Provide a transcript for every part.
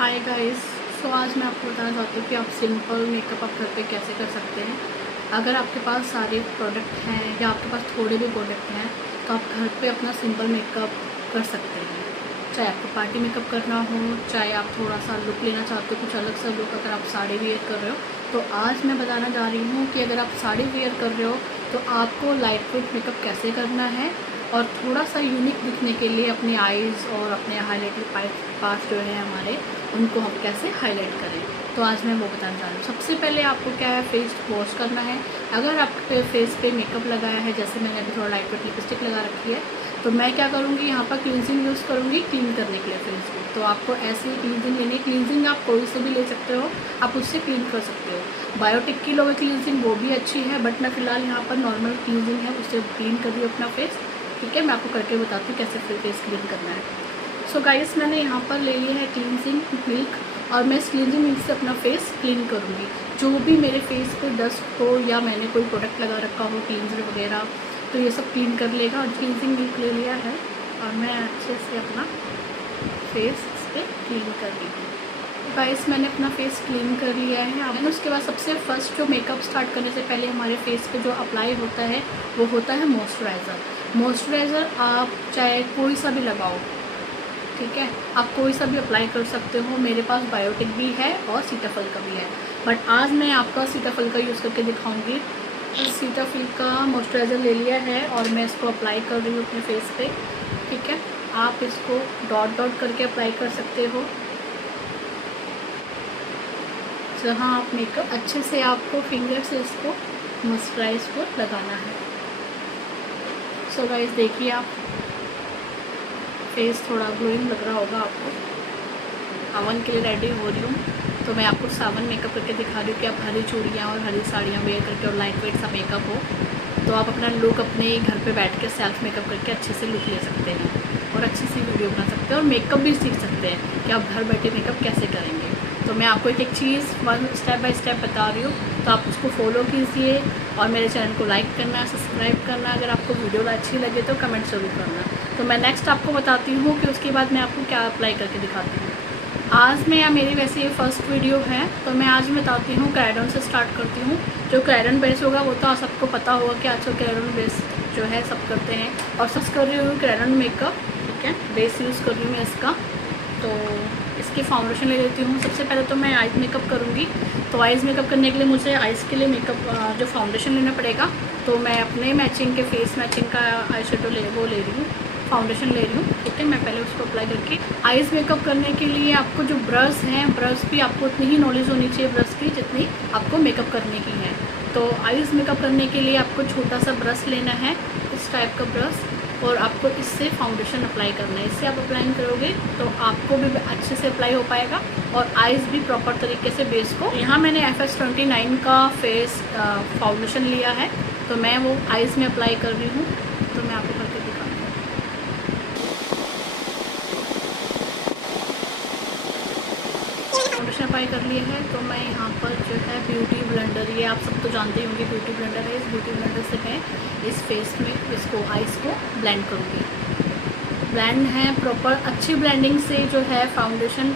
Hi guys. सो आज मैं आपको बताना चाहती हूँ कि आप सिंपल मेकअप आप घर पे कैसे कर सकते हैं। अगर आपके पास सारे प्रोडक्ट हैं या आपके पास थोड़े भी प्रोडक्ट हैं तो आप घर पे अपना सिंपल मेकअप कर सकते हैं। चाहे आपको पार्टी मेकअप करना हो, चाहे आप थोड़ा सा लुक लेना चाहते हो, कुछ अलग सा लुक, अगर आप साड़ी वेयर कर रहे हो तो आज मैं बताना जा रही हूँ कि अगर आप साड़ी वेयर कर रहे हो तो आपको लाइट वेट मेकअप कैसे करना है और थोड़ा सा यूनिक दिखने के लिए अपनी आईज़ और अपने हाईलाइटेड पार्ट्स जो है हमारे, उनको हम कैसे हाईलाइट करें। तो आज मैं वो बताना चाह रही हूँ। सबसे पहले आपको क्या है, फेस वॉश करना है। अगर आपके फेस पे मेकअप लगाया है, जैसे मैंने अभी थोड़ा लाइट वेट लिपस्टिक लगा रखी है, तो मैं क्या करूँगी, यहाँ पर क्लींजिंग यूज़ करूँगी क्लीन करने के लिए फेस को। तो आपको ऐसे ही क्लींजिंग लेनी है। क्लींजिंग आप कोई से भी ले सकते हो, आप उससे क्लीन कर सकते हो। बायोटिक की लोगे क्लींजिंग, वो भी अच्छी है, बट मैं फ़िलहाल यहाँ पर नॉर्मल क्लींजिंग है, उससे क्लीन कर रही हूँ अपना फेस। ठीक है, मैं आपको करके बताती हूँ कैसे फेस क्लीन करना है। सो गाइस, मैंने यहाँ पर ले लिया है क्लींजिंग मिल्क और मैं इस क्लींजिंग मिल्क से अपना फेस क्लीन करूँगी। जो भी मेरे फेस पे डस्ट हो या मैंने कोई प्रोडक्ट लगा रखा हो, क्लींजर वगैरह, तो ये सब क्लीन कर लेगा। और क्लींजिंग मिल्क ले लिया है और मैं अच्छे से अपना फेस इस पर क्लीन कर रही हूँ। गाइस, मैंने अपना फेस क्लीन कर लिया है। अब उसके बाद सबसे फर्स्ट जो मेकअप स्टार्ट करने से पहले हमारे फेस पे जो अप्लाई होता है वो होता है मॉइस्चराइज़र। मॉइस्चराइज़र आप चाहे कोई सा भी लगाओ, ठीक है, आप कोई सा भी अप्लाई कर सकते हो। मेरे पास बायोटिक भी है और सीताफल का भी है, बट आज मैं आपका सीताफल का यूज़ करके दिखाऊंगी। सीताफल का मॉइस्चराइज़र ले लिया है और मैं इसको अप्लाई कर रही हूँ अपने फेस पे। ठीक है, आप इसको डॉट डॉट करके अप्लाई कर सकते हो। जहाँ आप मेकअप अच्छे से, आपको फिंगर से इसको मॉइस्चराइज को लगाना है। सो गाइस, देखिए आप फेस थोड़ा ग्लोइंग लग रहा होगा आपको। सावन के लिए रेडी हो रही हूँ, तो मैं आपको सावन मेकअप करके दिखा रही हूँ कि आप हरी चूड़ियाँ और हरी साड़ियाँ वेयर करके और लाइट वेट सा मेकअप हो, तो आप अपना लुक अपने घर पे बैठ के सेल्फ मेकअप करके अच्छे से लुक ले सकते हैं और अच्छी सी वीडियो बना सकते हैं और मेकअप भी सीख सकते हैं कि आप घर बैठे मेकअप कैसे करेंगे। तो मैं आपको एक एक चीज़ स्टेप बाय स्टेप बता रही हूँ, तो आप उसको फॉलो कीजिए और मेरे चैनल को लाइक करना, सब्सक्राइब करना। अगर आपको वीडियो अच्छी लगे तो कमेंट ज़रूर करना। तो मैं नेक्स्ट आपको बताती हूँ कि उसके बाद मैं आपको क्या अप्लाई करके दिखाती हूँ। आज मैं, या मेरी वैसे ये फर्स्ट वीडियो है, तो मैं आज बताती हूँ कैरन से स्टार्ट करती हूँ। जो कैरन बेस होगा वो तो सबको पता होगा कि आजकल कैरन बेस जो है सब करते हैं, और सब कर रही हूँ कैरन मेकअप। ठीक है, बेस यूज़ कर रही हूँ मैं इसका। तो इसकी फाउंडेशन ले लेती हूँ। सबसे पहले तो मैं आइज़ मेकअप करूँगी, तो आइज़ मेकअप करने के लिए मुझे आइज़ के लिए मेकअप जो फाउंडेशन लेना पड़ेगा, तो मैं अपने मैचिंग के फेस मैचिंग का आई शेडो वो ले रही हूँ, फाउंडेशन ले रही हूँ। ठीक है, मैं पहले उसको अप्लाई करके, आइज़ मेकअप करने के लिए आपको जो ब्रश हैं, ब्रश भी आपको उतनी ही नॉलेज होनी चाहिए ब्रश की जितनी आपको मेकअप करने की है। तो आइज़ मेकअप करने के लिए आपको छोटा सा ब्रश लेना है, इस टाइप का ब्रश, और आपको इससे फाउंडेशन अप्लाई करना है। इससे आप अप्लाई करोगे तो आपको भी अच्छे से अप्लाई हो पाएगा और आइज़ भी प्रॉपर तरीके से बेस को। यहाँ मैंने FS29 का फेस फाउंडेशन लिया है, तो मैं वो आइज़ में अप्लाई कर रही हूँ। तो मैं आपको करके दिखाती हूँ। फाउंडेशन अप्लाई कर लिए है, तो मैं यहाँ पर जो है ब्यूटी ब्लेंडर, ये आप सब तो जानते होंगे ब्यूटी ब्लेंडर है। इस ब्यूटी ब्लेंडर से मैं इस फेस में इसको आइज़ को ब्लेंड करूँगी। ब्लेंड है प्रॉपर, अच्छी ब्लेंडिंग से जो है फाउंडेशन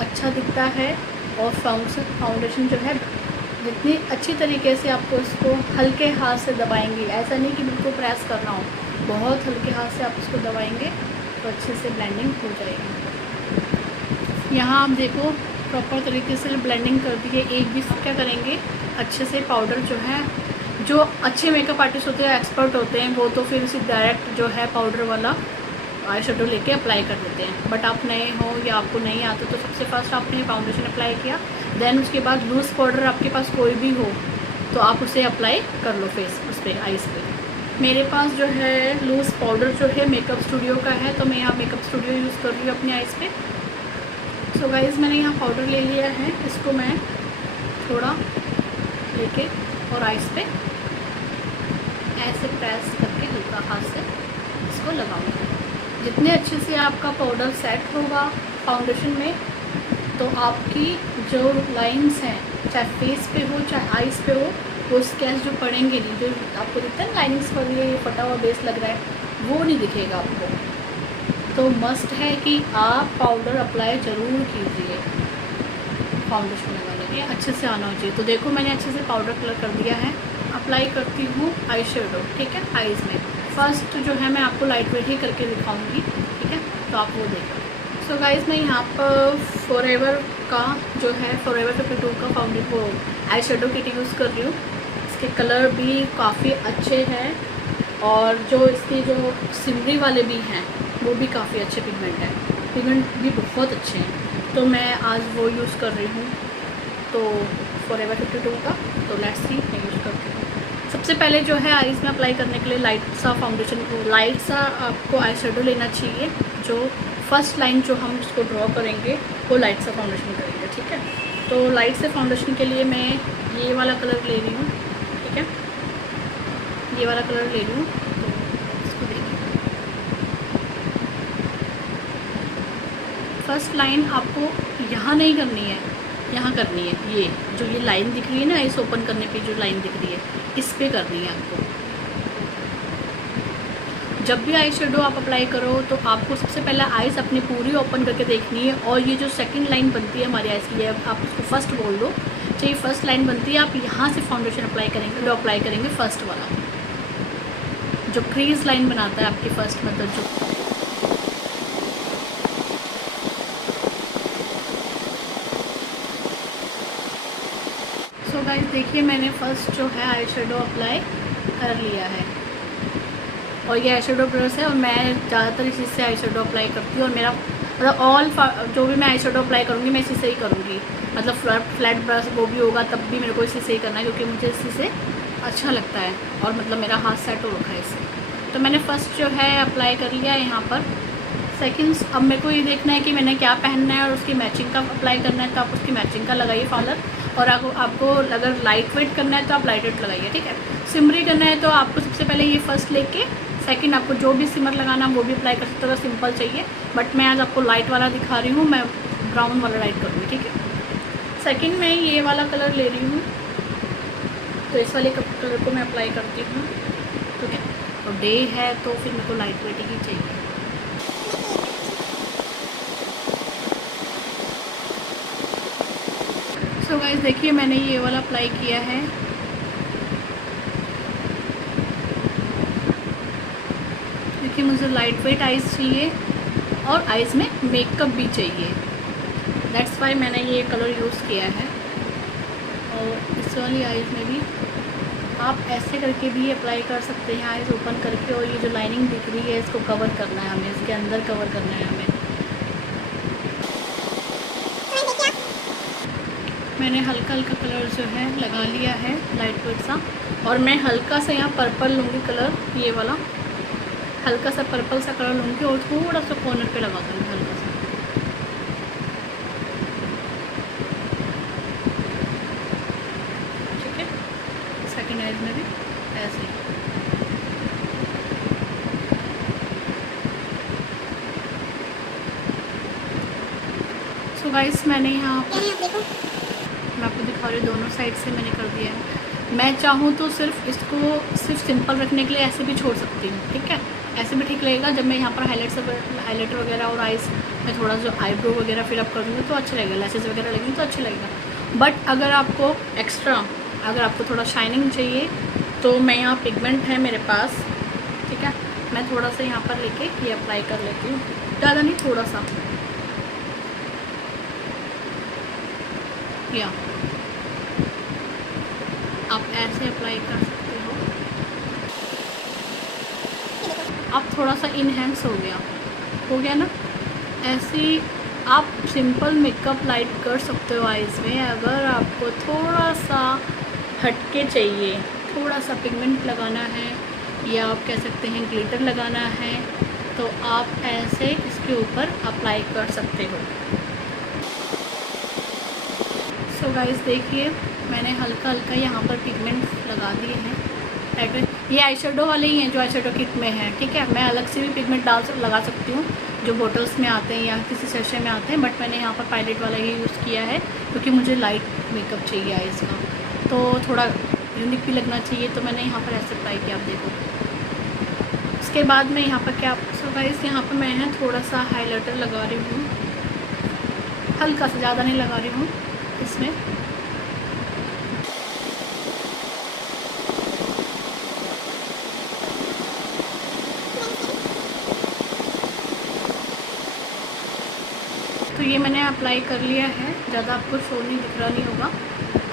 अच्छा दिखता है। और फाउंडेशन जो है जितनी अच्छी तरीके से आपको इसको हल्के हाथ से दबाएंगे, ऐसा नहीं कि बिल्कुल प्रेस करना हो, बहुत हल्के हाथ से आप इसको दबाएंगे तो अच्छे से ब्लेंडिंग हो जाएगी। यहाँ आप देखो प्रॉपर तरीके से ब्लेंडिंग कर दी है। एक भी क्या करेंगे, अच्छे से पाउडर जो है, जो अच्छे मेकअप आर्टिस्ट होते हैं, एक्सपर्ट होते हैं, वो तो फिर उसे डायरेक्ट जो है पाउडर वाला आई शेडो लेके अप्लाई कर देते हैं। बट आप नए हो या आपको नहीं आता, तो सबसे फर्स्ट आपने फाउंडेशन अप्लाई किया, देन उसके बाद लूज़ पाउडर आपके पास कोई भी हो तो आप उसे अप्लाई कर लो फेस उस पर, आइज़ पे। मेरे पास जो है लूज़ पाउडर जो है मेकअप स्टूडियो का है, तो मैं यहाँ मेकअप स्टूडियो यूज़ कर रही हूँ अपनी आइज़ पे। सो गाइज़, मैंने यहाँ पाउडर ले लिया है, इसको मैं थोड़ा लेके और आइज़ पे ऐसे प्रेस करके हल्का हाथ से इसको लगाऊंगी। जितने अच्छे से आपका पाउडर सेट होगा फाउंडेशन में, तो आपकी जो लाइंस हैं, चाहे फेस पे हो चाहे आइज़ पे हो, वो स्केच जो पड़ेंगे नहीं, जो आपको दिखता है लाइनिंग्स पर ये फटा हुआ बेस लग रहा है, वो नहीं दिखेगा आपको। तो मस्ट है कि आप पाउडर अप्लाई ज़रूर कीजिए फाउंडेशन लगाने के, अच्छे से आना चाहिए। तो देखो मैंने अच्छे से पाउडर कलर कर दिया है। अप्लाई करती हूँ आई शेडो, ठीक है, आईज़ में। फर्स्ट जो है मैं आपको लाइट वेट ही करके दिखाऊंगी, ठीक है, तो आप वो देखो। सो गाइस मैं यहाँ पर फॉरएवर का जो है फॉरएवर 52 का फाउंडेशन वो आई शेडो किट यूज़ कर रही हूँ। इसके कलर भी काफ़ी अच्छे हैं और जो इसके जो सिमरी वाले भी हैं वो भी काफ़ी अच्छे पिगमेंट हैं, पिगमेंट भी बहुत अच्छे हैं। तो मैं आज वो यूज़ कर रही हूँ, तो फॉरएवर 52 का। तो लेट्स सी मैं यूज़ करती हूँ। सबसे पहले जो है आईज़ में अप्लाई करने के लिए लाइट सा फाउंडेशन, लाइट सा आपको आई शेडो लेना चाहिए। जो फर्स्ट लाइन जो हम उसको ड्रॉ करेंगे वो लाइट सा फाउंडेशन करेंगे, ठीक है। तो लाइट से फाउंडेशन के लिए मैं ये वाला कलर ले रही हूँ, ठीक है, ये वाला कलर ले रही हूँ। तो इसको देखिए, फर्स्ट लाइन आपको यहाँ नहीं करनी है, यहाँ करनी है। ये जो ये लाइन दिख रही है ना, आइस ओपन करने पे जो लाइन दिख रही है, इस पे करनी है आपको। जब भी आई शेडो आप अप्लाई करो तो आपको सबसे पहले आइस अपनी पूरी ओपन करके देखनी है। और ये जो सेकंड लाइन बनती है हमारी आइस की, आप उसको फर्स्ट बोल दो, चाहिए फर्स्ट लाइन बनती है, आप यहाँ से फाउंडेशन अप्लाई करेंगे। जो अप्लाई करेंगे फर्स्ट वाला जो क्रीज लाइन बनाता है आपकी फर्स्ट, मतलब जो गाइस देखिए मैंने फर्स्ट जो है आई शेडो अप्लाई कर लिया है और ये आई शेडो ब्रश है और मैं ज़्यादातर इसी से आई शेडो अप्लाई करती हूँ। और मेरा मतलब ऑल जो भी मैं आई शेडो अप्लाई करूँगी मैं इसी से ही करूँगी, मतलब फ्लैट ब्रश वो भी होगा तब भी मेरे को इसी से ही करना है, क्योंकि मुझे इसी से अच्छा लगता है और मतलब मेरा हाथ सेट हो रखा है इससे। तो मैंने फ़र्स्ट जो है अप्लाई कर लिया है यहाँ पर। सेकंड्स अब मेरे को ये देखना है कि मैंने क्या पहनना है और उसकी मैचिंग का अप्लाई करना है, तो आप उसकी मैचिंग का लगाइए पाउडर। और आपको अगर लाइट वेट करना है तो आप लाइट वेट लगाइए, ठीक है। सिमरी करना है तो आपको सबसे पहले ये फर्स्ट लेके सेकंड आपको जो भी सिमर लगाना वो भी अप्लाई कर सकते हो, सिंपल चाहिए। बट मैं आज आपको लाइट वाला दिखा रही हूँ, मैं ब्राउन वाला लाइट करूँगी, ठीक है। सेकंड में ये वाला कलर ले रही हूँ, तो इस वाले कलर को मैं अप्लाई करती हूँ, ठीक है। और डे है तो फिर मेरे को लाइट वेट ही चाहिए। सो गाइस देखिए मैंने ये वाला अप्लाई किया है। देखिए मुझे लाइट वेट आइज़ चाहिए और आइज़ में मेकअप भी चाहिए, दैट्स वाई मैंने ये कलर यूज़ किया है। और इस वाली आइज़ में भी आप ऐसे करके भी अप्लाई कर सकते हैं, आइज़ ओपन करके। और ये जो लाइनिंग दिख रही है इसको कवर करना है हमें, इसके अंदर कवर करना है हमें। मैंने हल्का हल्का कलर जो है लगा लिया है लाइट वेट सा, और मैं हल्का सा यहाँ पर्पल लूँगी कलर, ये वाला हल्का सा पर्पल सा कलर लूँगी और थोड़ा सा कॉर्नर पे लगा दूँगी हल्का सा, ठीक है। सेकंड आइज में भी ऐसे ही। सो गाइस मैंने यहाँ पर मैं आपको दिखा रही हूँ, दोनों साइड से मैंने कर दिया है। मैं चाहूँ तो सिर्फ सिंपल रखने के लिए ऐसे भी छोड़ सकती हूँ, ठीक है, ऐसे भी ठीक लगेगा। जब मैं यहाँ पर हाईलाइटर वगैरह और आइज़ में थोड़ा जो आईब्रो वगैरह फिलअप कर दूँगी तो अच्छा लगेगा, लेसेस वगैरह लगेंगे तो अच्छा लगेगा। बट अगर आपको अगर आपको थोड़ा शाइनिंग चाहिए तो मैं यहाँ पिगमेंट है मेरे पास, ठीक है, मैं थोड़ा सा यहाँ पर लेके ये अप्लाई कर लेती हूँ, ज़्यादा नहीं, थोड़ा सा। या आप ऐसे अप्लाई कर सकते हो। अब थोड़ा सा इनहेंस हो गया ना। ऐसे आप सिंपल मेकअप लाइट कर सकते हो आइज़ में। अगर आपको थोड़ा सा हटके चाहिए, थोड़ा सा पिगमेंट लगाना है या आप कह सकते हैं ग्लिटर लगाना है, तो आप ऐसे इसके ऊपर अप्लाई कर सकते हो। सो गाइस देखिए मैंने हल्का हल्का यहाँ पर पिगमेंट लगा दिए हैं। ये आई शेडो वाले ही हैं जो आई शेडो किट में है, ठीक है। मैं अलग से भी पिगमेंट लगा सकती हूँ जो बोटल्स में आते हैं या किसी सेशे में आते हैं, बट मैंने यहाँ पर पायलेट वाला ही यूज़ किया है क्योंकि मुझे लाइट मेकअप चाहिए आइज़ का, तो थोड़ा यूनिक भी लगना चाहिए। तो मैंने यहाँ पर ऐसे अप्लाई किया, आप देखो उसके बाद मैं यहाँ पर क्या, सो गाइस यहाँ पर मैं थोड़ा सा हाइलाइटर लगा रही हूँ, हल्का सा, ज़्यादा नहीं लगा रही हूँ इसमें। तो ये मैंने अप्लाई कर लिया है, ज़्यादा आपको शो नहीं दिख रहा नहीं होगा,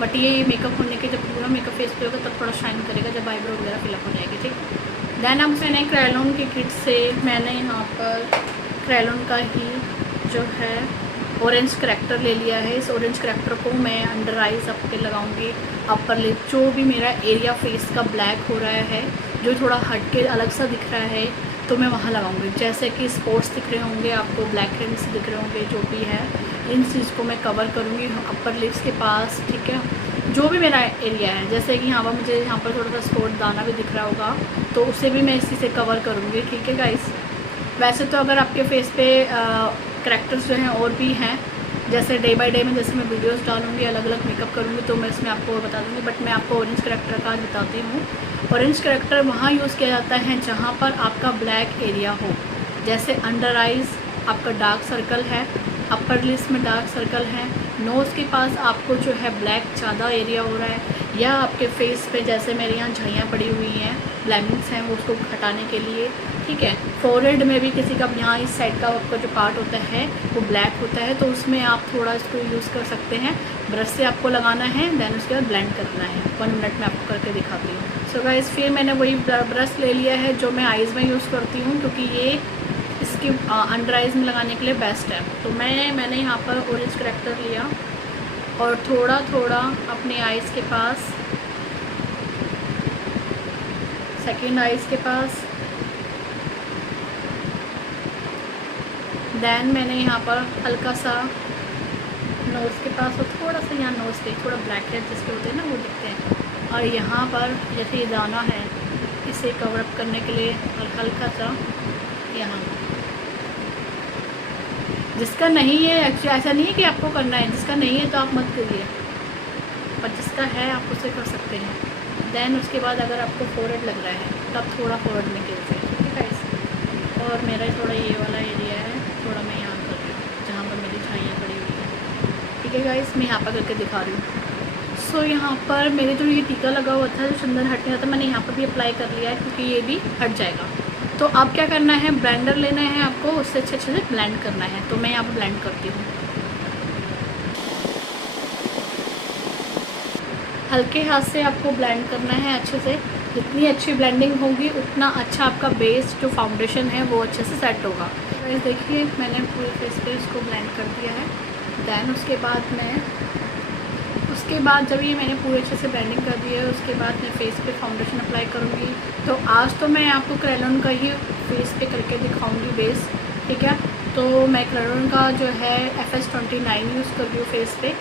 बट ये मेकअप होने के जब पूरा मेकअप फेस पे होगा तब थोड़ा शाइन करेगा जब आईब्रो वगैरह फिलअप हो जाएगी, ठीक। देन अब मैंने क्रेलॉन की किट से मैंने यहाँ पर क्रेलॉन का ही जो है ऑरेंज करेक्टर ले लिया है। इस ऑरेंज करेक्टर को मैं अंडर आइज अप पे लगाऊंगी, अपर लिप, जो भी मेरा एरिया फेस का ब्लैक हो रहा है, जो थोड़ा हट के अलग सा दिख रहा है, तो मैं वहाँ लगाऊंगी। जैसे कि स्पॉट्स दिख रहे होंगे आपको, ब्लैक हेड्स दिख रहे होंगे, जो भी है इन चीज़ को मैं कवर करूँगी अपर लिप्स के पास, ठीक है। जो भी मेरा एरिया है, जैसे कि यहाँ पर मुझे यहाँ पर थोड़ा सा स्पॉट दाना भी दिख रहा होगा, तो उसे भी मैं इसी से कवर करूँगी, ठीक है गाइस। वैसे तो अगर आपके फेस पे करैक्टर्स जो हैं और भी हैं, जैसे डे बाय डे में जैसे मैं वीडियोस डालूंगी, अलग अलग मेकअप करूँगी, तो मैं इसमें आपको बता दूँगी, बट मैं आपको ऑरेंज करेक्टर का आज बताती हूँ। ऑरेंज करेक्टर वहाँ यूज़ किया जाता है जहाँ पर आपका ब्लैक एरिया हो, जैसे अंडर आइज़ आपका डार्क सर्कल है, अपर लिप्स में डार्क सर्कल है, नोज़ के पास आपको जो है ब्लैक ज़्यादा एरिया हो रहा है, या आपके फेस पे जैसे मेरे यहाँ झाइयाँ पड़ी हुई हैं, ब्लैमिंग्स हैं, वो उसको हटाने के लिए, ठीक है। फोरहेड में भी किसी का यहाँ इस साइड का आपका जो पार्ट होता है वो ब्लैक होता है, तो उसमें आप थोड़ा इसको यूज़ कर सकते हैं। ब्रश से आपको लगाना है, देन उसके बाद ब्लेंड करना है। 1 मिनट में आपको करके दिखाती हूँ। सो गाइस, फिर मैंने वही ब्रश ले लिया है जो मैं आइज़ में यूज़ करती हूँ, क्योंकि ये इसकी अंडर आइज़ में लगाने के लिए बेस्ट है। तो मैंने यहाँ पर ऑरेंज करेक्टर लिया और थोड़ा थोड़ा अपने आइज़ के पास, सेकेंड आइज़ के पास, देन मैंने यहाँ पर हल्का सा नोज़ के पास और थोड़ा सा यहाँ नोज़ पे थोड़ा ब्लैक हेड जिसके होते हैं ना वो दिखते हैं, और यहाँ पर जैसे ये दाना है इसे कवर अप करने के लिए और हल्का सा यहाँ। जिसका नहीं है, एक्चुअली ऐसा नहीं है कि आपको करना है, जिसका नहीं है तो आप मत करिए, पर जिसका है आप उसे कर सकते हैं। देन उसके बाद अगर आपको फोरहेड लग रहा है तब थोड़ा फोरहेड में कीजिए, ठीक है गाइस। और मेरा थोड़ा ये वाला एरिया है, थोड़ा मैं यहाँ कर रही हूँ जहाँ पर मेरी छाइयाँ पड़ी हुई है, ठीक है गाइस। मैं यहाँ पर करके दिखा रही हूँ। सो यहाँ पर मेरे जो ये टीका लगा हुआ था जो चंदन हट नहीं था, मैंने यहाँ पर भी अप्लाई कर लिया है, क्योंकि ये भी हट जाएगा। तो अब क्या करना है, ब्लेंडर लेना है आपको, उससे अच्छे से ब्लेंड करना है। तो मैं यहाँ पर ब्लेंड करती हूँ। हल्के हाथ से आपको ब्लेंड करना है अच्छे से। जितनी अच्छी ब्लेंडिंग होगी उतना अच्छा आपका बेस जो फाउंडेशन है वो अच्छे से सेट होगा। तो देखिए मैंने पूरे फेस पे इसको ब्लेंड कर दिया है। देन उसके बाद जब ये मैंने पूरे अच्छे से ब्लेंडिंग कर दी है, उसके बाद मैं फेस पे फाउंडेशन अप्लाई करूँगी। तो आज तो मैं आपको क्रेलॉन का ही फेस पे करके दिखाऊँगी बेस, ठीक है। तो मैं क्रेलॉन का जो है FS29 यूज़ कर रही हूँ फेस पे,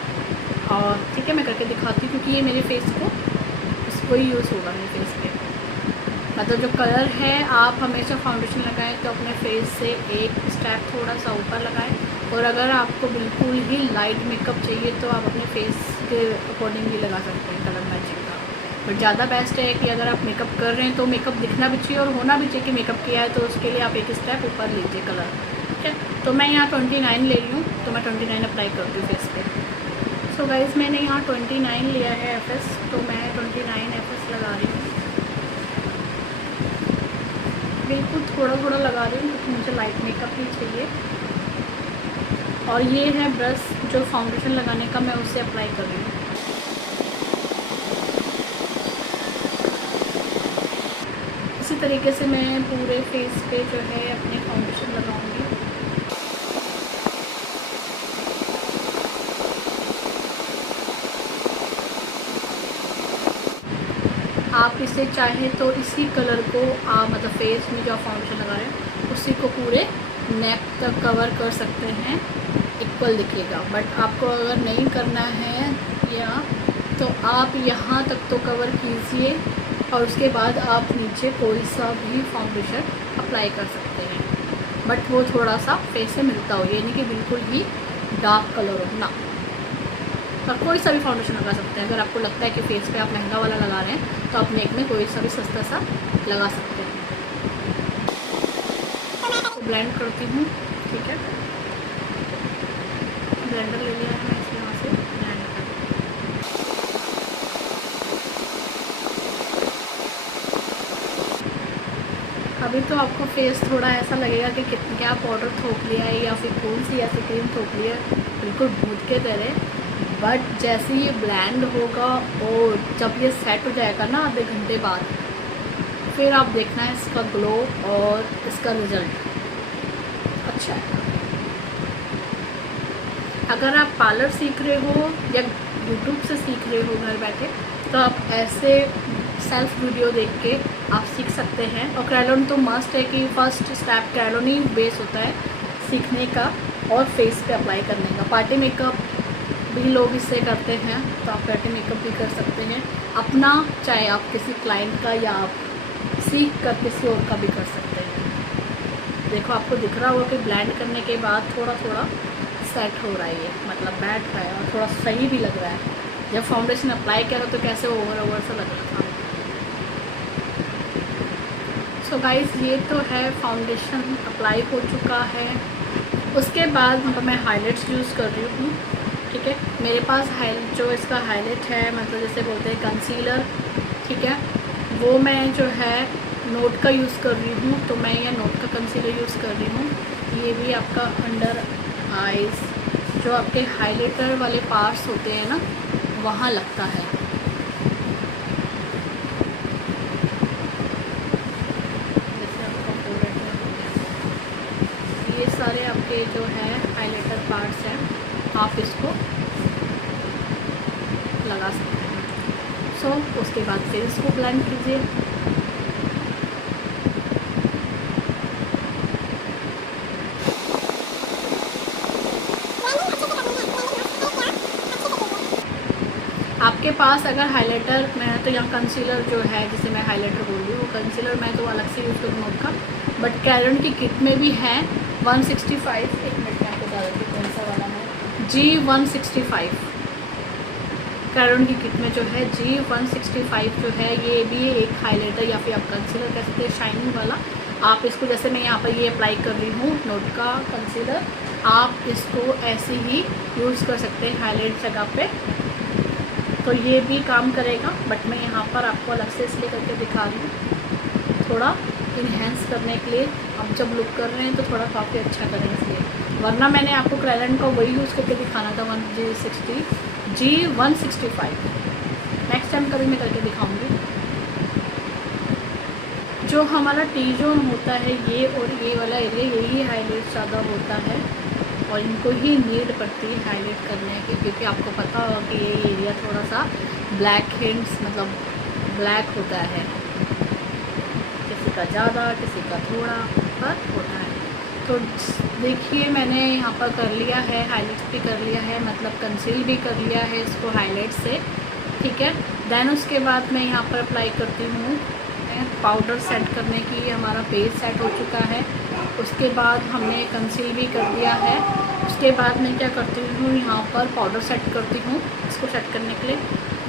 और ठीक है मैं करके दिखाती हूँ, क्योंकि ये मेरे फेस को इसको ही यूज़ होगा मेरे फेस पे। मतलब जो कलर है, आप हमेशा फाउंडेशन लगाएं तो अपने फेस से एक स्टेप थोड़ा सा ऊपर लगाएं, और अगर आपको बिल्कुल ही लाइट मेकअप चाहिए तो आप अपने फेस के अकॉर्डिंग भी लगा सकते हैं कलर मैचिंग का। बट ज़्यादा बेस्ट है कि अगर आप मेकअप कर रहे हैं तो मेकअप दिखना भी चाहिए और होना भी चाहिए कि मेकअप किया है, तो उसके लिए आप एक स्टेप ऊपर लीजिए कलर, ठीक है। तो मैं यहाँ 29 ले रही हूँ, तो मैं 29 अप्लाई करती हूँ फेस पे। सो गाइस मैंने यहाँ 29 लिया है FS, तो मैं 29 FS लगा रही हूँ। बिल्कुल थोड़ा थोड़ा लगा रही हूँ क्योंकि मुझे लाइट मेकअप ही चाहिए। और ये है ब्रश जो फाउंडेशन लगाने का, मैं उससे अप्लाई कर रही हूँ। इसी तरीके से मैं पूरे फेस पे जो है अपने फाउंडेशन लगाऊंगी। आप इसे चाहे तो इसी कलर को मतलब फेस में जो फाउंडेशन लगा रहे हैं उसी को पूरे नेक तक कवर कर सकते हैं, इक्वल दिखेगा। बट आपको अगर नहीं करना है या तो आप यहाँ तक तो कवर कीजिए, और उसके बाद आप नीचे कोई सा भी फाउंडेशन अप्लाई कर सकते हैं, बट वो थोड़ा सा फेस से मिलता हो, ये नहीं कि बिल्कुल ही डार्क कलर हो ना। और कोई सा भी फाउंडेशन लगा सकते हैं। अगर आपको लगता है कि फेस पे आप महंगा वाला लगा रहे हैं तो आप नेक में कोई सा भी सस्ता सा लगा सकते हैं। ब्लेंड करती हूँ। ठीक है, ब्लेंडर ले लिया है, मैं इसे यहाँ से ब्लेंड कर। अभी तो आपको फेस थोड़ा ऐसा लगेगा कि कितना क्या पाउडर थोप लिया है या फिर कौन सी ऐसी क्रीम थोप लिया है, बिल्कुल भूत के तरह। बट जैसे ये ब्लेंड होगा और जब ये सेट हो जाएगा ना आधे घंटे बाद, फिर आप देखना है इसका ग्लो और इसका रिज़ल्ट अच्छा है। अगर आप पार्लर सीख रहे हो या यूट्यूब से सीख रहे हो घर बैठे, तो आप ऐसे सेल्फ वीडियो देख के आप सीख सकते हैं। और क्रैलोन तो मस्ट है कि फर्स्ट स्टेप क्रैलोन ही बेस होता है सीखने का और फेस पे अप्लाई करने का। पार्टी मेकअप भी लोग इससे करते हैं, तो आप पार्टी मेकअप भी कर सकते हैं अपना, चाहे आप किसी क्लाइंट का या आप सीख कर किसी और का भी कर सकते हैं। देखो आपको दिख रहा होगा कि ब्लेंड करने के बाद थोड़ा थोड़ा सेट हो रहा है, ये मतलब बैठ रहा है और थोड़ा सही भी लग रहा है। जब फाउंडेशन अप्लाई किया तो कैसे ओवर सा लग रहा था। सो गाइस, ये तो है फाउंडेशन अप्लाई हो चुका है। उसके बाद मैं हाइलाइट्स यूज़ कर रही हूँ। ठीक है, मेरे पास जो इसका हाइलाइट है, मतलब जैसे बोलते हैं कंसीलर, ठीक है, वो मैं जो है नोट का यूज़ कर रही हूँ। तो मैं ये नोट का कंसीलर यूज़ कर रही हूँ। ये भी आपका अंडर आइज़, जो आपके हाइलाइटर वाले पार्ट्स होते हैं ना, वहाँ लगता है। जैसे आपका फोरहेड में ये सारे आपके जो है हाइलाइटर पार्ट्स हैं, आप इसको लगा सकते हैं। सो उसके बाद फिर इसको ब्लेंड कीजिए। आपके पास अगर हाइलाइटर, मैं तो यहाँ कंसीलर जो है, जिसे मैं हाइलाइटर बोल रही हूँ, कंसीलर मैं तो अलग से यूज़ करूँ नोट का, बट क्रैयोन की किट में भी है 165। एक मिनट में आपको बता देती कौन सा वाला है, G165। क्रैयोन की किट में जो है G165 जो है, ये भी एक हाइलाइटर या फिर आप कंसीलर कह सकते हैं, शाइनिंग वाला। आप इसको, जैसे मैं यहाँ पर ये अप्लाई कर रही हूँ नोट का कंसीलर, आप इसको ऐसे ही यूज़ कर सकते हैं हाईलाइट जगह पे, तो ये भी काम करेगा। बट मैं यहाँ पर आपको अलग से इसलिए करके दिखा रही हूँ, थोड़ा इन्हेंस करने के लिए। अब जब लुक कर रहे हैं तो थोड़ा काफ़ी अच्छा करें इसलिए, वरना मैंने आपको क्रैयोन का वही यूज़ करके दिखाना था, G165। नेक्स्ट टाइम कभी मैं करके दिखाऊंगी। जो हमारा टी जोन होता है, ये और ये वाला एरिया, यही हाईलाइट ज़्यादा होता है और इनको ही नीड पड़ती है हाईलाइट करने की, क्योंकि आपको पता होगा कि ये एरिया थोड़ा सा ब्लैक हेड्स, मतलब ब्लैक होता है, किसी का ज़्यादा किसी का थोड़ा पर होता है। तो देखिए मैंने यहाँ पर कर लिया है, हाईलाइट्स भी कर लिया है, मतलब कंसील भी कर लिया है इसको हाईलाइट से। ठीक है, देन उसके बाद मैं यहाँ पर अप्लाई करती हूँ पाउडर सेट करने की। हमारा बेस सेट हो चुका है, उसके बाद हमने कंसील भी कर दिया है। उसके बाद मैं क्या करती हूँ, यहाँ पर पाउडर सेट करती हूँ। इसको सेट करने के लिए,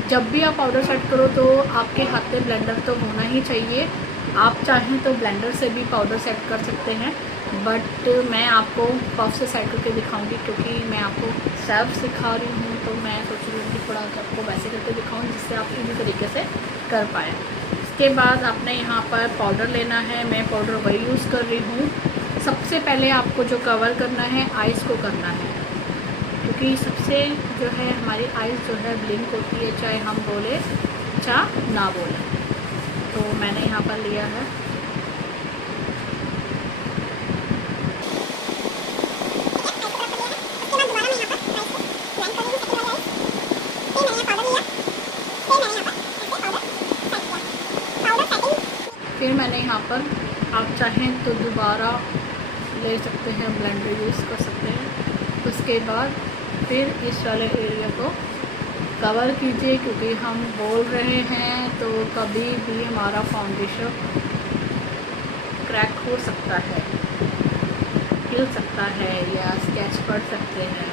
जब भी आप पाउडर सेट करो तो आपके हाथ में ब्लेंडर तो होना ही चाहिए। आप चाहें तो ब्लेंडर से भी पाउडर सेट कर सकते हैं, बट मैं आपको पफ से सेट करके दिखाऊंगी, क्योंकि मैं आपको सेल्फ सिखा रही हूँ, तो मैं सोच रही हूँ कि थोड़ा आपको वैसे करके दिखाऊँ जिससे आप इसी तरीके से कर पाएँ। उसके बाद आपने यहाँ पर पाउडर लेना है, मैं पाउडर वही यूज़ कर रही हूँ। सबसे पहले आपको जो कवर करना है, आइज़ को करना है, क्योंकि सबसे जो है हमारी आइज़ जो है ब्लिंक होती है, चाहे हम बोले चाहे ना बोले। तो मैंने यहाँ पर लिया है फिर मैंने यहाँ पर, आप चाहें तो दोबारा ले सकते हैं, ब्लेंडर यूज़ कर सकते हैं। उसके बाद फिर इस वाले एरिया को कवर कीजिए, क्योंकि हम बोल रहे हैं तो कभी भी हमारा फाउंडेशन क्रैक हो सकता है, हिल सकता है या स्केच पड़ सकते हैं।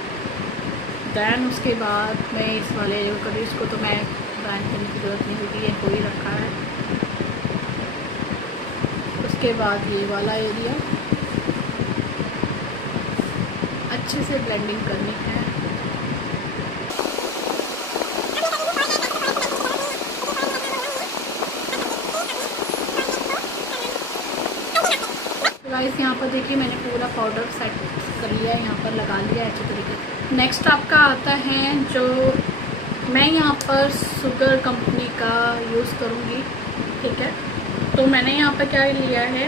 दैन उसके बाद मैं इस वाले एरिया को, कभी इसको तो मैं ब्लेंड करने की ज़रूरत नहीं होती, ये हो ही रखा है। उसके बाद ये वाला एरिया, अच्छे से ब्लेंडिंग करनी है। गाइस यहाँ पर देखिए मैंने पूरा पाउडर सेट कर लिया है, यहाँ पर लगा लिया है अच्छे तरीके से। नेक्स्ट आपका आता है जो मैं यहाँ पर शुगर कंपनी का यूज़ करूँगी, ठीक है। तो मैंने यहाँ पर क्या लिया है,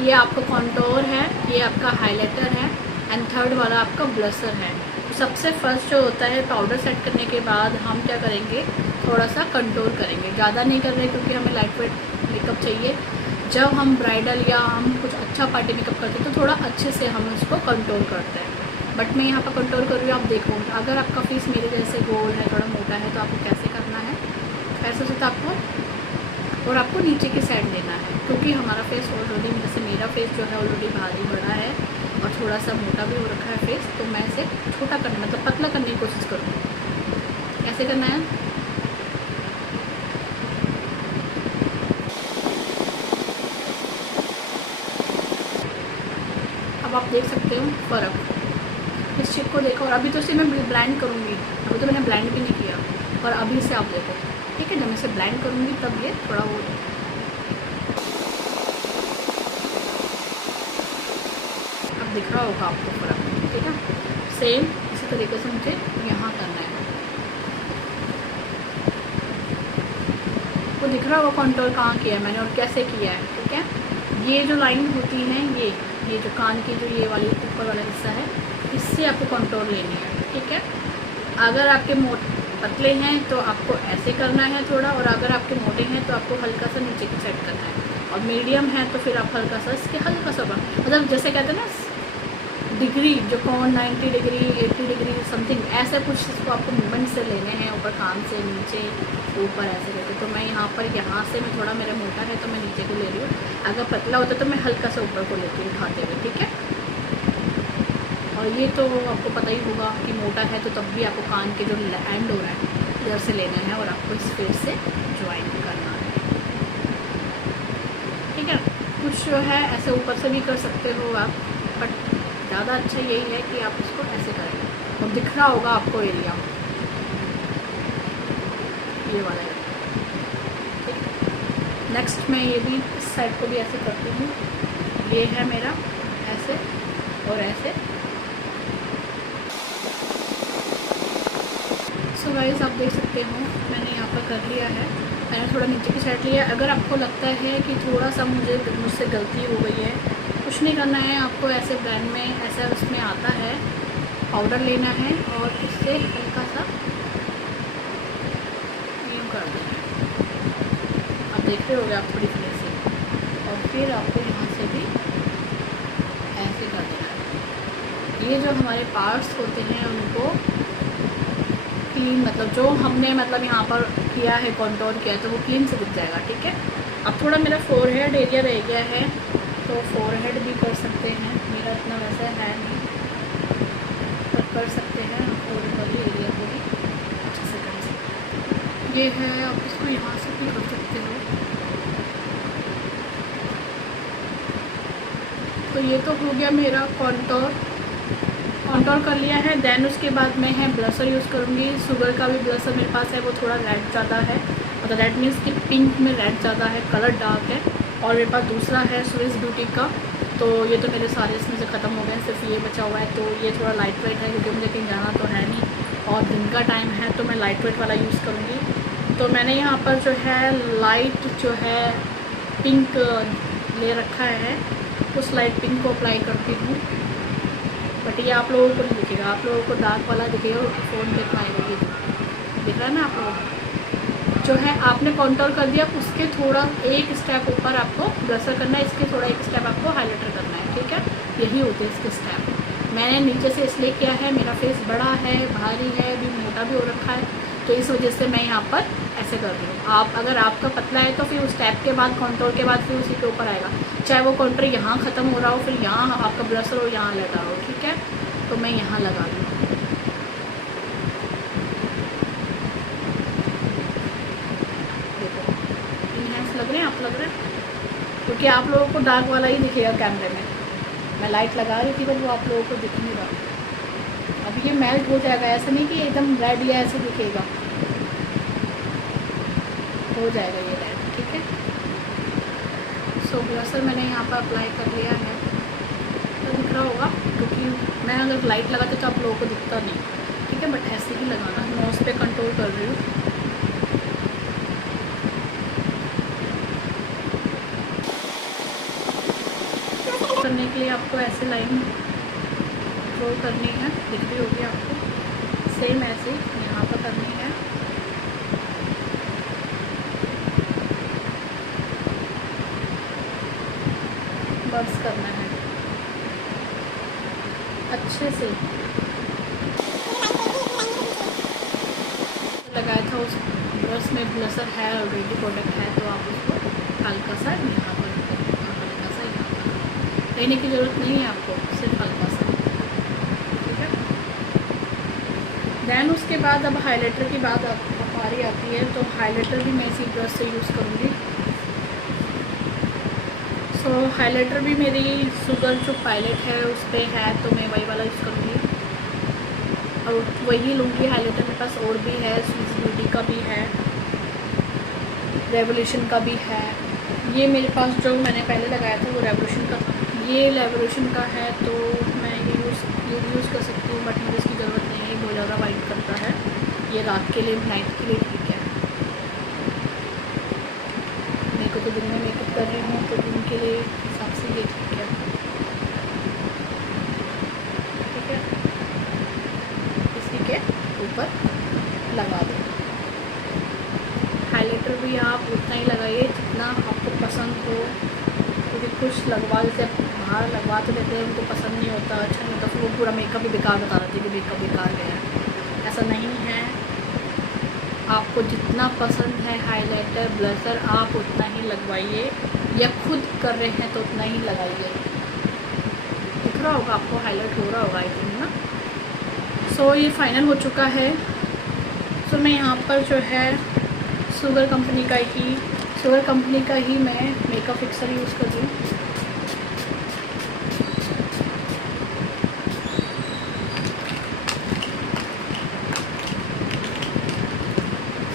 ये आपका कॉन्टोर है, ये आपका हाइलाइटर है एंड थर्ड वाला आपका ब्लशर है। सबसे फर्स्ट जो होता है पाउडर सेट करने के बाद हम क्या करेंगे, थोड़ा सा कंटूर करेंगे। ज़्यादा नहीं कर रहे क्योंकि हमें लाइट वेट मेकअप चाहिए। जब हम ब्राइडल या हम कुछ अच्छा पार्टी मेकअप करते हैं तो थोड़ा अच्छे से हम उसको कंटूर करते हैं। बट मैं यहाँ पर कंटूर कर रही हूँ, आप देखो। अगर आपका फेस मेरे जैसे गोल है, थोड़ा मोटा है, तो आपको कैसे करना है, ऐसे से आपको, और आपको नीचे की साइड लेना है क्योंकि हमारा फेस ऑलरेडी, जैसे मेरा फेस जो है ऑलरेडी भारी बड़ा है और थोड़ा सा मोटा भी हो रखा है फेस, तो मैं इसे छोटा करने मतलब पतला करने की कोशिश करूँगी। कैसे करना है, अब आप देख सकते हो फ़र्क इस चिप को देखो। और अभी तो इसे मैं ब्लेंड करूँगी, अभी तो मैंने ब्लेंड भी नहीं किया, और अभी से आप देखो, ठीक है। जब मैं इसे ब्लेंड करूँगी तब ये थोड़ा वो, अब दिख रहा होगा आपको फ़र्क, ठीक है। सेम इसी तरीके से मुझे यहाँ करना है। वो दिख रहा होगा कंट्रोल कहाँ किया है मैंने और कैसे किया है, ठीक है। ये जो लाइन होती है, ये जो कान की जो ये वाली ऊपर वाला हिस्सा है, इससे आपको कंट्रोल लेनी है, ठीक है। अगर आपके पतले हैं तो आपको ऐसे करना है थोड़ा, और अगर आपके मोटे हैं तो आपको हल्का सा नीचे की साइड करना है, और मीडियम है तो फिर आप हल्का सा इसके हल्का सा मतलब जैसे कहते हैं ना डिग्री, जो कौन 90 डिग्री 80 डिग्री समथिंग, ऐसे कुछ इसको आपको मूवमेंट से लेने हैं, ऊपर कान से नीचे ऊपर ऐसे करके। तो मैं यहाँ से मैं थोड़ा, मेरा मोटा है तो मैं नीचे को ले रही हूँ, अगर पतला होता तो मैं हल्का सा ऊपर को लेती हूँ उठाते हुए, ठीक है। और ये तो आपको पता ही होगा कि मोटा है तो तब भी आपको कान के जो एंड हो रहा है इधर से लेना है और आपको इस फेस से ज्वाइन करना है, ठीक है। कुछ जो है ऐसे ऊपर से भी कर सकते हो आप, बट ज़्यादा अच्छा यही है कि आप इसको ऐसे करेंगे। और दिख रहा होगा आपको एरिया, ये वाला है, ठीक है। नेक्स्ट मैं ये भी इस साइड को भी ऐसे करती हूँ, ये है मेरा ऐसे और ऐसे। सो गाइस आप देख सकते हो मैंने यहाँ पर कर लिया है, मैंने थोड़ा नीचे की साइड लिया है। अगर आपको लगता है कि थोड़ा सा मुझसे गलती हो गई है, कुछ नहीं करना है आपको, ऐसे ब्रांड में ऐसा उसमें आता है, पाउडर लेना है और इससे हल्का सा यूँ कर देना है। आप देख रहे होगे आप थोड़ी फ्लेस से, और फिर आपको यहाँ से भी ऐसे कर देना है। ये जो हमारे पार्ट्स होते हैं उनको क्लीन, मतलब जो हमने मतलब यहाँ पर किया है, कॉन्टोर किया है, तो वो क्लीन से दिख जाएगा, ठीक है। अब थोड़ा मेरा फोरहेड एरिया रह गया है तो फोरहेड भी कर सकते हैं, मेरा इतना वैसा है नहीं, पर कर सकते हैं। फोरहेड वाली एरिया को भी अच्छे से कर सकते हैं। ये है, आप इसको यहाँ से भी कर सकते हो। तो ये तो हो गया मेरा कॉन्टोर कर लिया है। देन उसके बाद मैं ब्लशर यूज़ करूँगी। शुगर का भी ब्लशर मेरे पास है, वो थोड़ा रेड ज़्यादा है, मतलब रेड मीन्स कि पिंक में रेड ज़्यादा है, कलर डार्क है। और मेरे पास दूसरा है स्विस ब्यूटी का, तो ये तो मेरे सारे इसमें से ख़त्म हो गए, सिर्फ ये बचा हुआ है। तो ये थोड़ा लाइट वेट है क्योंकि मुझे कहीं जाना तो है नहीं और दिन का टाइम है, तो मैं लाइट वेट वाला यूज़ करूँगी। तो मैंने यहाँ पर जो है लाइट जो है पिंक ले रखा है, उस लाइट पिंक को अप्लाई करती हूँ। बट ये आप लोगों को नहीं दिखेगा, आप लोगों को डार्क वाला दिखेगा, फ़ोन पे अप्लाई होगी, दिख रहा है ना आप लोगों को। जो है आपने कॉन्टोर कर दिया, उसके थोड़ा एक स्टेप ऊपर आपको ब्लशर करना है, इसके थोड़ा एक स्टेप आपको हाइलाइटर करना है, ठीक है। यही होते हैं इसके स्टेप। मैंने नीचे से इसलिए किया है, मेरा फेस बड़ा है, भारी है, अभी मोटा भी हो रखा है, तो इस वजह से मैं यहाँ पर ऐसे कर रही हूँ। आप अगर आपका पतला है तो फिर उस स्टेप के बाद कॉन्टोर के बाद फिर उसी के ऊपर आएगा, चाहे वो कॉन्टोर यहाँ ख़त्म हो रहा हो, फिर यहाँ आपका ब्लशर हो यहाँ लगा हो, ठीक है। तो मैं यहाँ लगा रही हूँ। देखो इनहैंस लग रहे हैं, आप लग रहे हैं, क्योंकि आप लोगों को डार्क वाला ही दिखेगा कैमरे में, मैं लाइट लगा रही थी, बट वो आप लोगों को दिख नहीं रहा। अब ये मेल्ट हो जाएगा, ऐसा नहीं कि एकदम रेड या ऐसे दिखेगा, हो जाएगा ये रेड, ठीक है। सो ब्लशर मैंने यहाँ पर अप्लाई कर लिया है, तो दिख रहा होगा, क्योंकि मैं अगर लाइट लगाती तो आप लोगों को दिखता नहीं, ठीक है। बट ऐसे ही लगाना, नोज़ पे कंट्रोल कर रही हूँ। करने के लिए आपको ऐसे लाइन ड्रॉ करनी है, दिख रही होगी आपको, सेम ऐसे यहाँ पर करनी है। बर्स करना है अच्छे से, लगाया था उस ब्रश में ब्लशर है ऑलरेडी, प्रोडक्ट है, तो आप उसको हल्का सा यहाँ पर, हल्का सा यहाँ पर लेने की ज़रूरत नहीं है आपको, सिर्फ हल्का सा, ठीक है। दैन उसके बाद अब हाइलाइटर की बात हमारी आती है, तो हाइलाइटर भी मैं इसी ब्रश से यूज़ करूँगी। सो हाइलाइटर भी मेरी शुगर जो पायलट है उस पर है, तो मैं वही वाला यूज़ करूँगी और वही लूँगी। हाइलाइटर मेरे पास और भी है, स्विस ब्यूटी का भी है, रेवोल्यूशन का भी है। ये मेरे पास जो मैंने पहले लगाया था वो रेवोल्यूशन का था, ये रेवोल्यूशन का है, तो मैं ये यूज़ कर सकती हूँ, बट मुझे इसकी ज़रूरत नहीं है, बहुत ज़्यादा वाइट करता है। ये रात के लिए, नाइट के लिए ठीक है। मेरे को तो दिन में मेकअप कर रही हूँ, तो दिन के लिए हिसाब से ये ठीक है, ठीक है। इसी के ऊपर लगा दो। हाइलाइटर भी आप उतना ही लगाइए जितना आपको पसंद हो, क्योंकि कुछ लगवा देते, बाहर लगवा तो देते हैं, उनको पसंद नहीं होता, अच्छा नहीं होता, फिर वो पूरा मेकअप भी बेकार बता देते हैं कि मेकअप बेकार गया है। ऐसा नहीं है, आपको जितना पसंद है हाइलाइटर ब्लशर आप उतना ही लगवाइए, या खुद कर रहे हैं तो उतना ही लगाइए। दिख रहा होगा आपको, हाईलाइट हो रहा होगा आई थिंक ना। सो ये फाइनल हो चुका है। सो मैं यहाँ पर जो है शुगर कंपनी का ही मैं मेकअप फिक्सर यूज़ कर रही हूँ।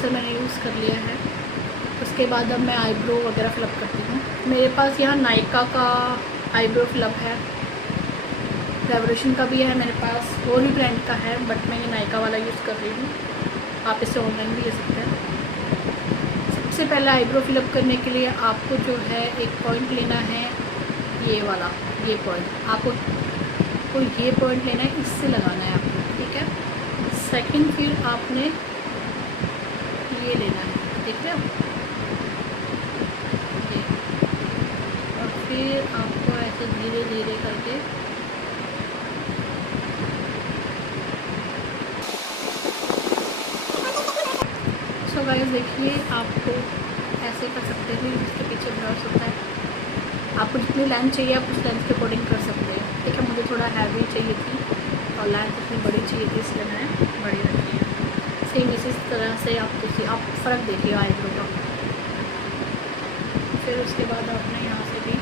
सो मैंने यूज़ कर लिया है। उसके बाद अब मैं आईब्रो वगैरह फिलअप करती हूँ। मेरे पास यहाँ नायका का आईब्रो फिलअप है, रेवोल्यूशन का भी है मेरे पास, और भी ब्रांड का है, बट मैं ये नायका वाला यूज़ कर रही हूँ। आप इसे ऑनलाइन भी ले सकते हैं। सबसे पहले आईब्रो फिलअप करने के लिए आपको जो है एक पॉइंट लेना है, ये वाला, ये पॉइंट आपको ये पॉइंट लेना है, इससे लगाना है आपको, ठीक है। सेकंड फिर आपने ये लेना है, देख रहे हो, ये, और फिर आपको ऐसे धीरे धीरे करके सो गाइस देखिए, आपको ऐसे कर सकते हैं, इसके पीछे ब्रश होता है, आपको जितनी लेंथ चाहिए आप उस लेंथ के अकॉर्डिंग कर सकते हैं, ठीक है। मुझे थोड़ा हैवी चाहिए थी और लेंथ इतनी बड़ी चाहिए थी, इसलिए मैंने बड़ी रखी है। सेम इसी तरह से आप फ़र्क देखिए आईब्रो का। फिर उसके बाद आपने यहाँ से भी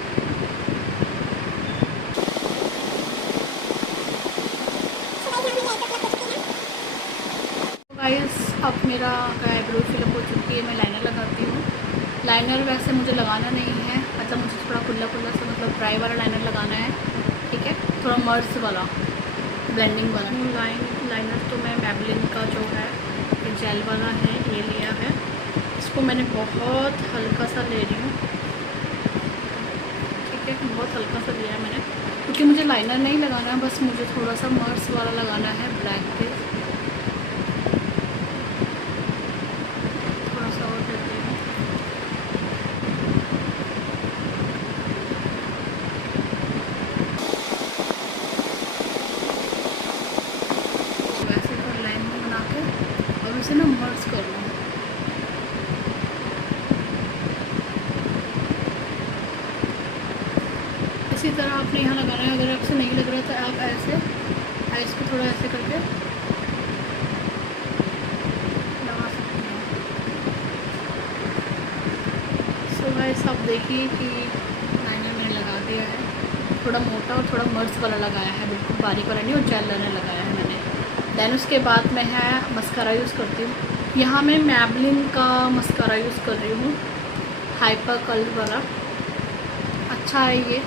गाइस, अब मेरा आईब्रो फिलअप हो चुकी है। मैं लाइनर लगाती हूँ। लाइनर वैसे मुझे लगाना नहीं है, मतलब मुझे थोड़ा खुला खुला सा, मतलब ड्राई वाला लाइनर लगाना है, ठीक है। थोड़ा मर्ज वाला, ब्लेंडिंग वाला लाइनर तो मैं मैबलिन का जो है जेल वाला है, ये लिया है। इसको मैंने बहुत हल्का सा ले रही हूँ, ठीक है, बहुत हल्का सा लिया है मैंने, क्योंकि मुझे लाइनर नहीं लगाना है, बस मुझे थोड़ा सा मर्ज वाला लगाना है ब्लैक पे। थोड़ा सा और देती हूँ। वैसे तो लाइन में बना के और उसे ना मर्ज कर लूँ। इसी तरह आपने यहाँ लगाना है। अगर आपसे नहीं लग रहा तो आप ऐसे आइस को थोड़ा ऐसे करके लगा सकते हैं। सो गाइस, आप देखिए कि लाइनर मैंने लगा दिया है। थोड़ा मोटा और थोड़ा मर्ज वाला लगाया है, बिल्कुल बारीक वाला नहीं, और जेल लाइनर लगाया है मैंने। देन उसके बाद मैं मस्कारा यूज़ करती हूँ। यहाँ मैं मैबलिन का मस्कारा यूज़ कर रही हूँ, हाइपर कलर वाला, अच्छा है ये।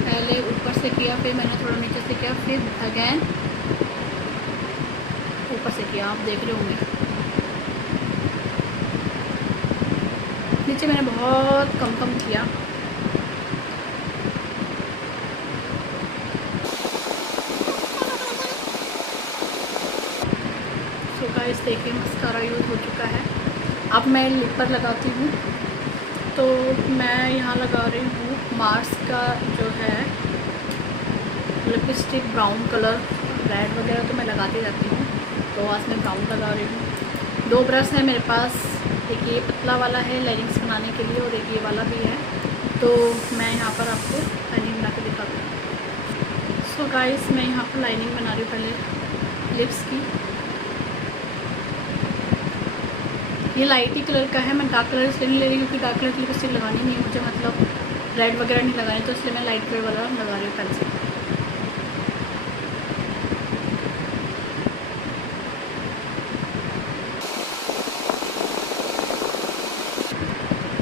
पहले ऊपर से किया, फिर मैंने थोड़ा नीचे से किया, फिर अगेन ऊपर से किया, आप देख रहे होंगे। नीचे मैंने बहुत कम किया। सो गाइस देखिए मस्कारा यूज़ हो चुका है। अब मैं लिप पर लगाती हूँ, तो मैं यहाँ लगा रही हूँ मार्स का जो है लिपस्टिक, ब्राउन कलर, रेड वगैरह तो मैं लगाती रहती हूँ, तो आज मैं ब्राउन लगा रही हूँ। 2 ब्रश है मेरे पास, एक ये पतला वाला है लाइनिंग्स बनाने के लिए और एक ये वाला भी है, तो मैं यहाँ पर आपको लाइनिंग बना के दिखाती हूँ। सो गाइस मैं यहाँ पर लाइनिंग बना रही हूँ पहले लिप्स की। ये लाइट ही कलर का है, मैं डार्क कलर इसलिए नहीं ले रही क्योंकि डार्क कलर की लिपस्टिक लगानी नहीं है मुझे, मतलब रेड वगैरह नहीं लगानी, तो इसलिए मैं लाइट कलर वाला लगा रही हूँ पेंसिल।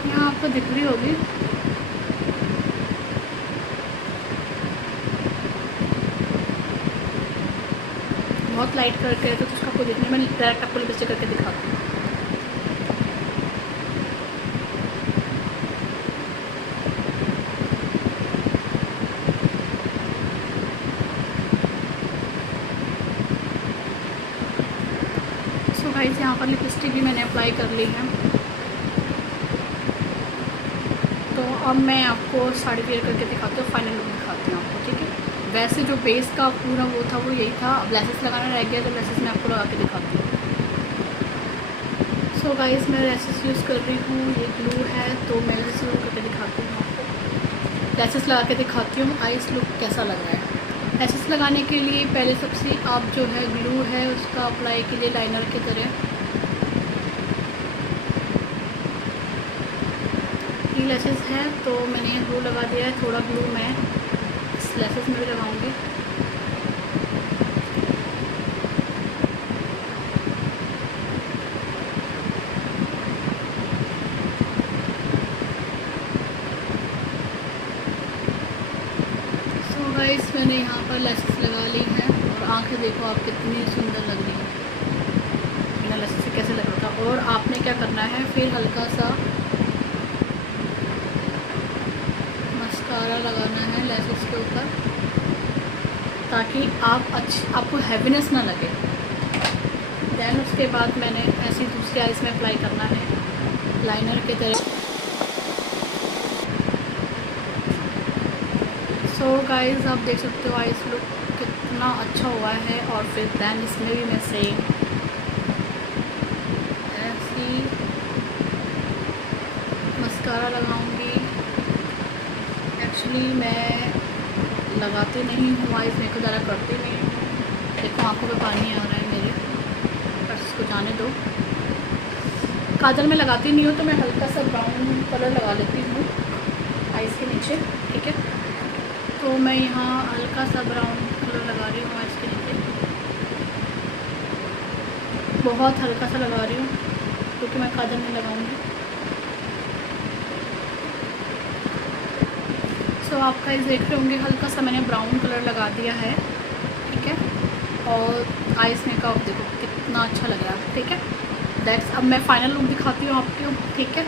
यहाँ आपको दिख रही होगी, बहुत लाइट करके है तो उसका आपको देखने में डायरेक्ट आपको लिपस्टिक करके दिखाती हूँ। सो गाइस यहाँ पर लिपस्टिक भी मैंने अप्लाई कर ली है, तो अब मैं आपको साड़ी वेयर करके दिखाती हूँ, फाइनल लुक दिखाती हूँ आपको, ठीक है। वैसे जो बेस का पूरा वो था वो यही था, अब लेसेस लगाना रह गया, तो लेसेस मैं आपको लगा के दिखाती हूँ। सो गाइस मैं लेसेस यूज़ कर रही हूँ, ये ग्लू है, तो मैं लेसेस यूज़ करके दिखाती हूँ आपको, लेसेस लगा के दिखाती हूँ आइस लुक कैसा लग रहा है। लेसेस लगाने के लिए पहले सबसे आप जो है ग्लू है उसका अप्लाई कीजिए लाइनर की तरह। ये लेसेस है तो मैंने ग्लू लगा दिया है, थोड़ा ग्लू मैं इस लेसेस में भी लगाऊंगी। सो गाइस मैंने यहाँ पर लेसेस लगा ली हैं और आंखें देखो आप कितनी सुंदर लग रही है बिना लेसेस से, कैसे लग रहा था। और आपने क्या करना है, फिर हल्का सा मस्कारा लगाना है लेसेस के ऊपर, ताकि आपको हैवीनेस ना लगे। देन उसके बाद मैंने ऐसी दूसरी आइस में अप्लाई करना है लाइनर की तरह। सो गाइस आप देख सकते हो आइस लुक कितना अच्छा हुआ है। और फिर देन इसमें भी मैं सेम ऐसी मस्कारा लगाऊंगी। एक्चुअली मैं लगाती नहीं हूँ आइस, मेरे को ज़्यादा करती नहीं हूँ। देखो आंखों पे पानी आ रहा है मेरे, बस इसको जाने दो। काजल में लगाती नहीं हूँ तो मैं हल्का सा ब्राउन कलर लगा लेती हूँ आइस के नीचे, ठीक है। तो मैं यहाँ हल्का सा ब्राउन कलर लगा रही हूँ आइस के नीचे, बहुत हल्का सा लगा रही हूँ क्योंकि मैं काजल में लगाऊंगी। सो आप गाइस देख रहे होंगे हल्का सा मैंने ब्राउन कलर लगा दिया है, ठीक है। और आइस मेकअप देखो कितना अच्छा लग रहा है, ठीक है। दैट्स अब मैं फाइनल लुक दिखाती हूँ आपको, ठीक है।